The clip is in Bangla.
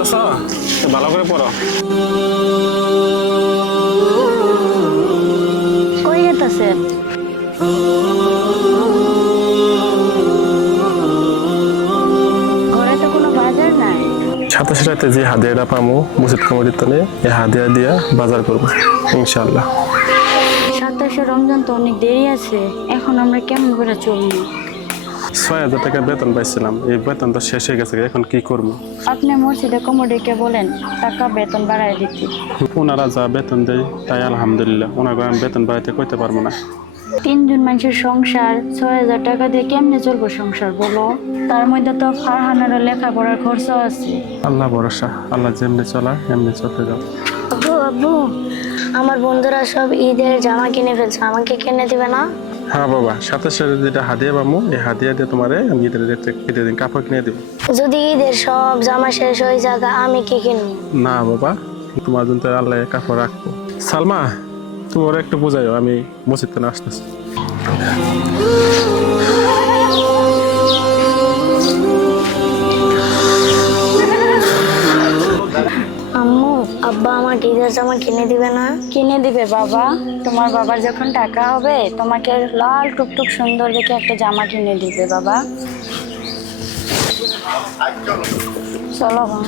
পড়তেছ? ভালো করে পড়ো। কই গেতাছেন? ঘরে তো কোনো বাজার নাই। সাথে সাথে যে হাদিয়াটা পামু মসজিদ কমিটির তলে এই হাদিয়া দিয়া বাজার করবো ইনশাআল্লাহ। 27 রমজান তো অনেক দেরি আছে, এখন আমরা কেমন করে চলবো? 6,000 টাকা বেতন পাইছিলাম, এই বেতন তো শেষ হয়ে গেছে, এখন কি করবো? আপনি মসজিদে কমিটিকে বলেন টাকা বেতন বাড়ায় দিতে। ওনারা যা বেতন দেয় তাই আলহামদুলিল্লাহ, ওনাকে আমি বেতন বাড়াইতে কইতে পারবো না। 3 জন মানুষের সংসার 6,000 টাকা দিয়ে কেমনে চলবো সংসার বলো? তার মধ্যে তো ফারহানারও লেখাপড়ার খরচ আছে। আল্লাহ ভরসা, আল্লাহ যেমনি চলা এমনি চলতে যাও। আব্বু আব্বু, আমার বন্ধুরা সব ঈদের জামা কিনে ফেলছে, আমাকে কিনে দিবে না? হ্যাঁ বাবা, সাথে সাথে যেটা হাদিয়া পামু এই হাদিয়া দিয়ে তোমারে আমি ঈদের দিন কাপড় কিনে দেবো। যদি ঈদের সব জামা শেষ হয়ে যাবে আমি কি কিনবো? না বাবা, তোমার জন্য তো আল্লাহ কাপড় রাখবো। সালমা, তোমার একটু বোঝাইও, আমি মসজিদ থেকে আসতেছি। আম্মু, আব্বা আমাকে ঈদের জামা কিনে দিবে না? কিনে দিবে বাবা, তোমার বাবার যখন টাকা হবে তোমাকে লাল টুকটুক সুন্দর দেখে একটা জামা কিনে দিবে বাবা। চলো বাবা।